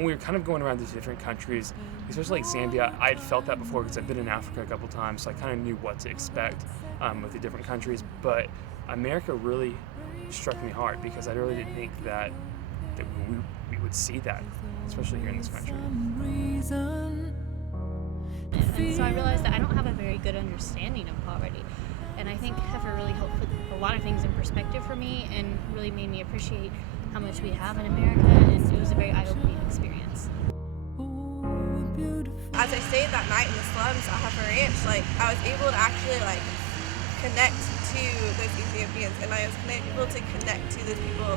when we were kind of going around these different countries, especially like Zambia, I had felt that before because I've been in Africa a couple times, so I kind of knew what to expect with the different countries. But America really struck me hard because I really didn't think that we would see that, especially here in this country. And so I realized that I don't have a very good understanding of poverty. And I think Heifer really helped put a lot of things in perspective for me and really made me appreciate how much we have in America, and it was a very eye-opening experience. As I stayed that night in the slums at Heifer Ranch, I was able to actually connect to those Ethiopians, and I was able to connect to those people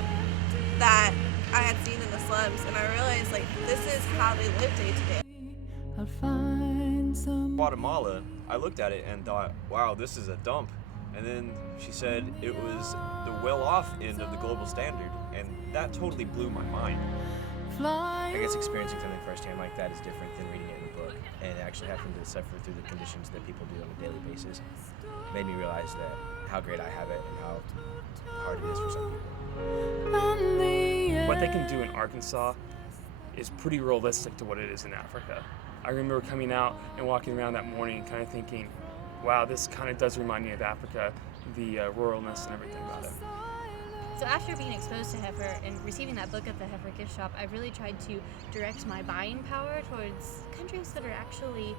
that I had seen in the slums, and I realized this is how they live day to day. Guatemala, I looked at it and thought, wow, this is a dump. And then she said it was the well-off end of the global standard, and that totally blew my mind. I guess experiencing something firsthand like that is different than reading it in a book, and actually having to suffer through the conditions that people do on a daily basis made me realize that how great I have it and how hard it is for some people. What they can do in Arkansas is pretty realistic to what it is in Africa. I remember coming out and walking around that morning and kind of thinking, wow, this kind of does remind me of Africa, the ruralness and everything about it. So after being exposed to Heifer and receiving that book at the Heifer gift shop, I've really tried to direct my buying power towards countries that are actually,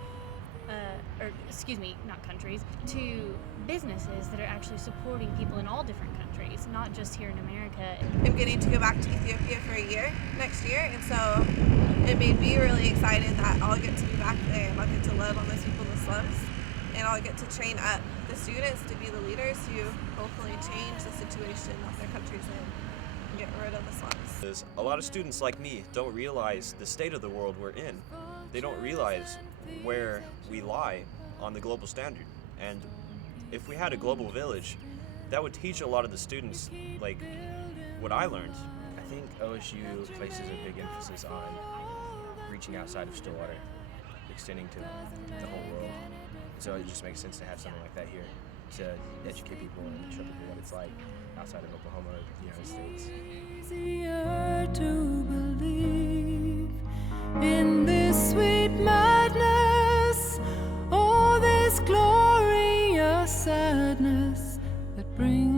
not countries, to businesses that are actually supporting people in all different countries, not just here in America. I'm getting to go back to Ethiopia for a year next year, and so it made me really excited that I'll get to be back there and I'll get to love on those people in the slums, and I'll get to train up the students to be the leaders who hopefully change the situation that their country's in and get rid of the slums. A lot of students like me don't realize the state of the world we're in. They don't realize where we lie on the global standard. And if we had a global village, that would teach a lot of the students what I learned. I think OSU places a big emphasis on reaching outside of Stillwater, extending to the whole world. So it just makes sense to have something like that here to educate people and show people what it's like outside of Oklahoma or the United States. Easier to believe in this sweet madness, all this glorious sadness that brings